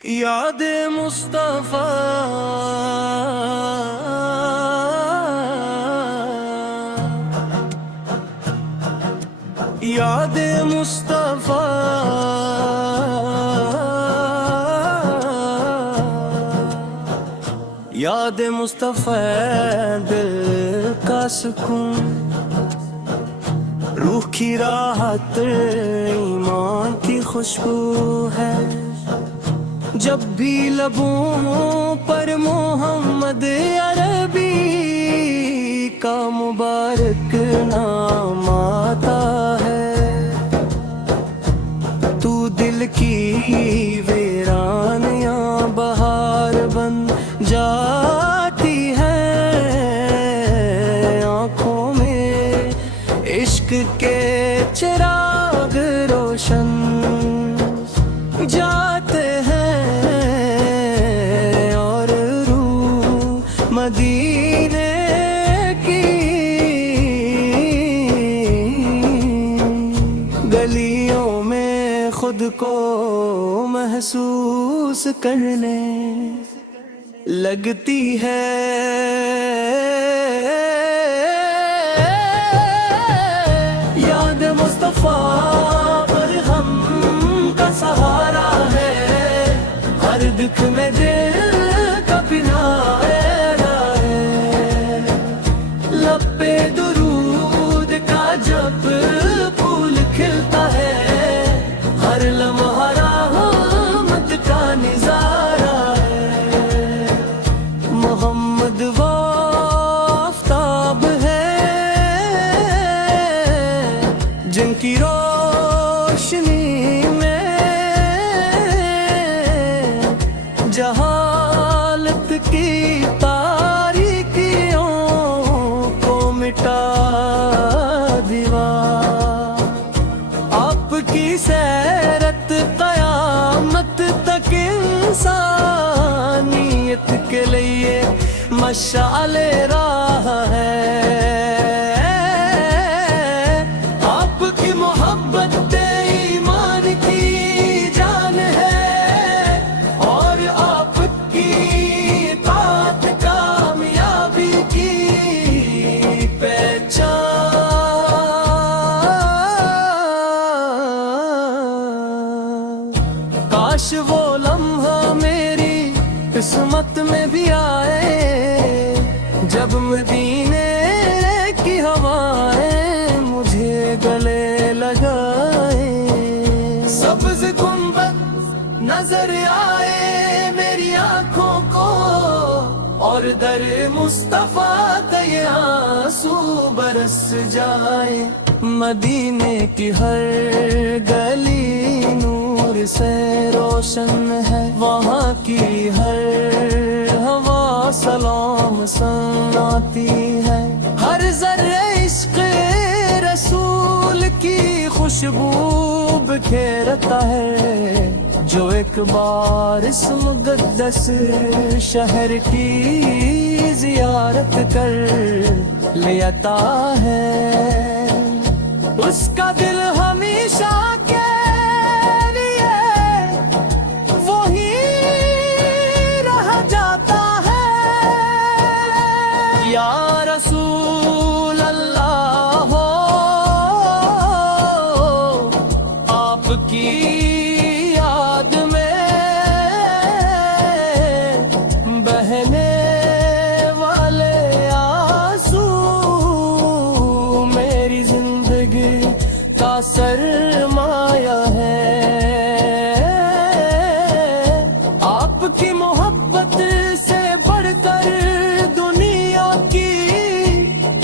یاد مصطفیٰ یاد مصطفیٰ یاد مصطفیٰ دل کا سکون، روح کی راحت، ایمان کی خوشبو ہے۔ جب بھی لبوں پر محمد عربی کا مبارک نام آتا ہے، تو دل کی ویرانیاں بہار بن جاتی ہے، آنکھوں میں عشق کے چراغ روشن جاتے ہیں، اور روح مدینے کی گلیوں میں خود کو محسوس کرنے لگتی ہے۔ یاد مصطفیٰ پر ہم کا سہارا ہے، ہر دکھ میں دل کا پنہانا ہے، لب پہ درود کا جب پھول کھلتا ہے، ہر لمحہ رحمت کا نظارہ ہے۔ محمد وہ آفتاب ہے جن کی روشنی میں جہالت کی تاریکیوں کو مٹا دیا۔ آپ کی سیرت قیامت تک انسانیت کے لیے مشعل راہ ہے۔ آپ کی محبت ایمان کی جان ہے، اور آپ کی اطاعت کامیابی کی پہچان۔ کاش وہ لمحہ میری قسمت میں بھی آئے، جب مدینے کی ہوائیں مجھے گلے لگائے، سبز گنبد نظر آئے میری آنکھوں کو، اور در مصطفیٰ کے آنسو برس جائے۔ مدینے کی ہر گلی نور سے روشن ہے، وہاں کی ہر ہوا سلام سناتی ہے، ہر ذرے عشق رسول کی خوشبو بکھیرتا ہے، جو ایک بار اس مقدس شہر کی زیارت کر لیتا ہے، اس کا دل ہمیشہ کے لیے وہی رہ جاتا ہے۔ یا رسول اللہ ہو، آپ کی یاد میں بہنے والے آنسو میری زندگی کا سرمایہ ہے۔ آپ کی محبت سے بڑھ کر دنیا کی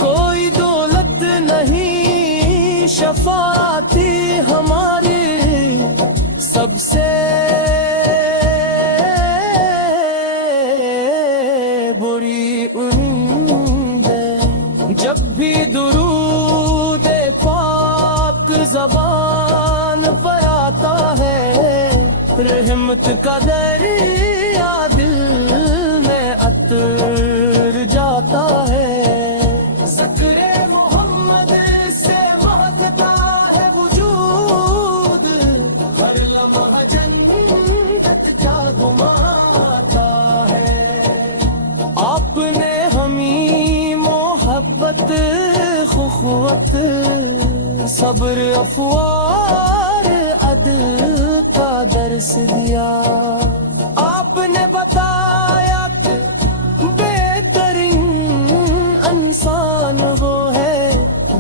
کوئی دولت نہیں، شفاعت ہماری سب سے بری امید ہے۔ جب بھی درود پاک زبان پر آتا ہے، رحمت کا دریا دل میں اتر جاتا ہے، ذکر محمد سے مہکتا ہے وجود، ہر لمحہ جنت جاگو ساتھ صبر افوار عدل کا درس دیا. آپ نے بتایا کہ بہترین انسان وہ ہے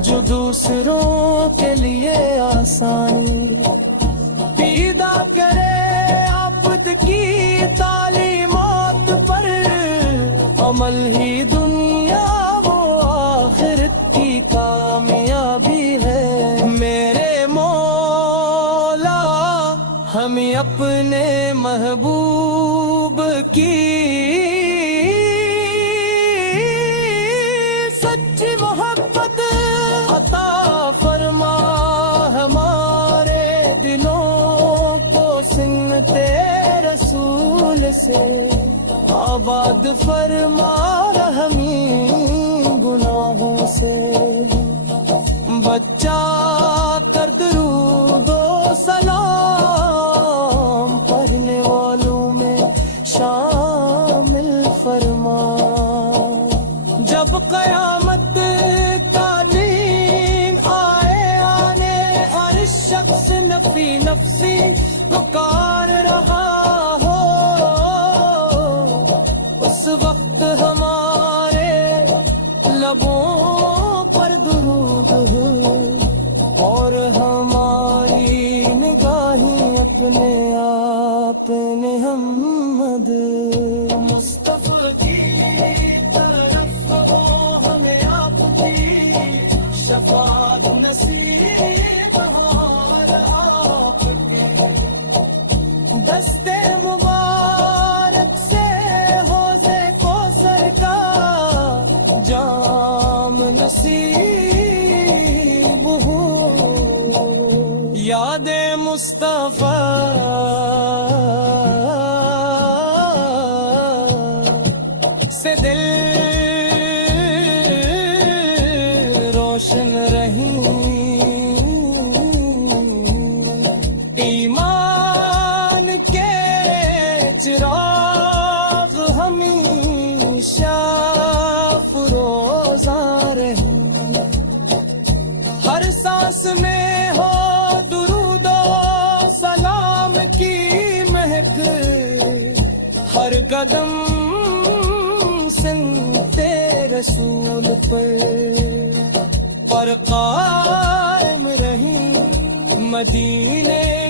جو دوسروں کے لیے آسان پیدا کرے. آپ کی تعلیمات پر عمل ہی دنیا و آخرت کی کامیابی ہے. میرے مولا ہمیں اپنے محبوب کی سچی محبت عطا فرما. ہمارے دلوں کو سنتے رسول سے آباد فرما. ہمیں گناہوں سے بچا کر درود و سلام پڑھنے والوں میں شامل فرما. جب قیامت کا دن آئے آنے ہر شخص نفی نفسی پکار رہا ہو اس وقت ہمارے لبوں پر درود ہو اور ہماری نگاہیں اپنے آپ نے محمد مصطفیٰ کی طرف ہو. ہمیں آپ کی شفاعت نصیب ہمار آپ کے دستے مبارک سے حوضے کوثر کا جام نصیب ہو. یاد مصطفیٰ سے دل روشن رہی. ایمان کے چراغ ہمیشہ فروزاں رہی. ہر سانس میں ہو درود و سلام کی مہک. ہر قدم سنتے رسول پر قائم رہی. مدینے